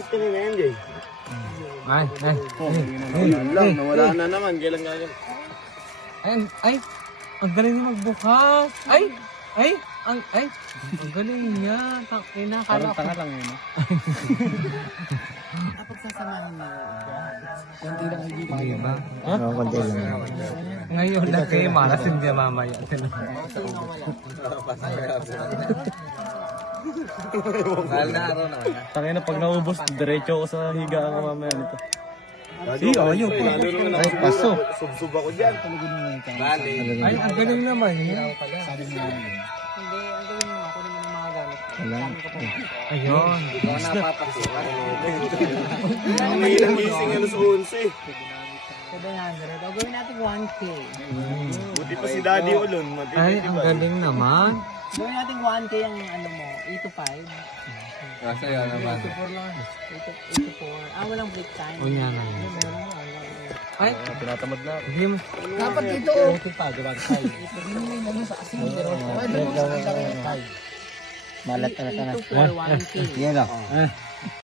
Alis ka na yan, Jay. Ay. Nawala na naman. Kailan gagawin? Ay, ang galing niya magbukas. Ay, ang galing niya. Takina, Parang tanga lang yun. Kapag sasamahan mo, konti lang hindi pa. Hindi ba? Oo, konti lang. Ngayon na kayo, marasin niya mamaya. Mahal na araw na. Tangin na pag naubos, diretso ako sa higaan ko mamaya nito. Ayun. Ay, paso. Sub-sub ako dyan. Bali. Ay, ang galing naman. Sabi mo namin. Hindi, ang gawin mo, ako naman ang mga gamit. Alam. Ayun. Ikaw napapasok. Ang ilang gising alas 11. 700. O gawin natin 1K. Buti pa si Daddy Ulon. Ay, ang galing naman. Gawin natin 1K ang ano mo, 8 to 5. Kasi yan naman. 8 to 4 lang. 8 to 4. Walang break time. O niya na. Ay, Tinatamad na. hindi mo. Dapat dito. 45, diba? 5. Malat na 8 to 4, 1K. Yan o.